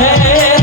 है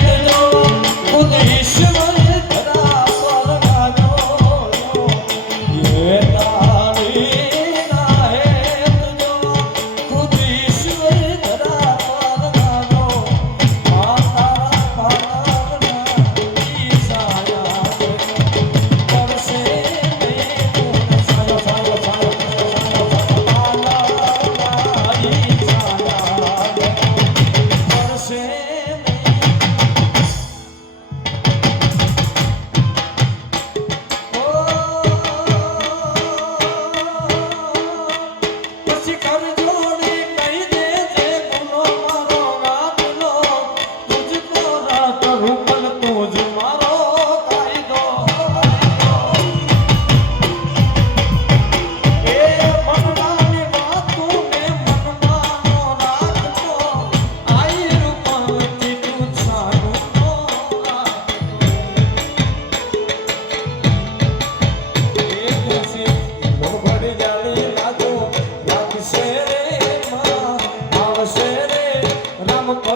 I'm a.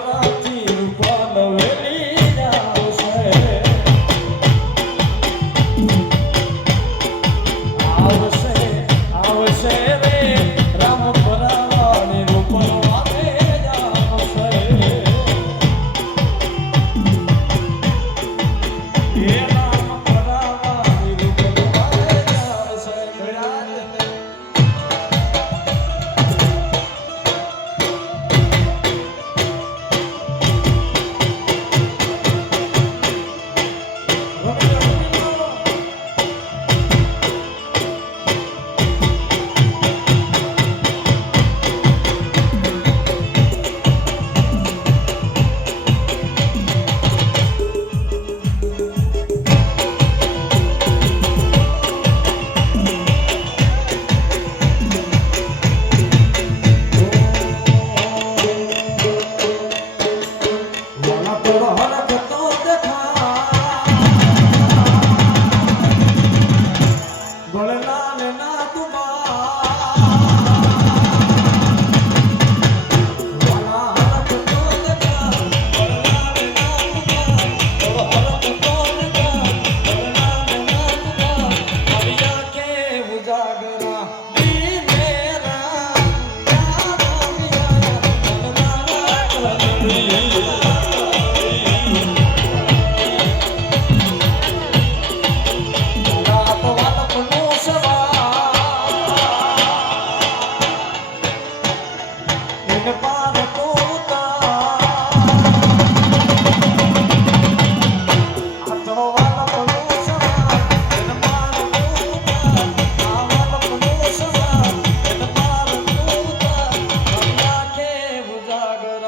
என்ன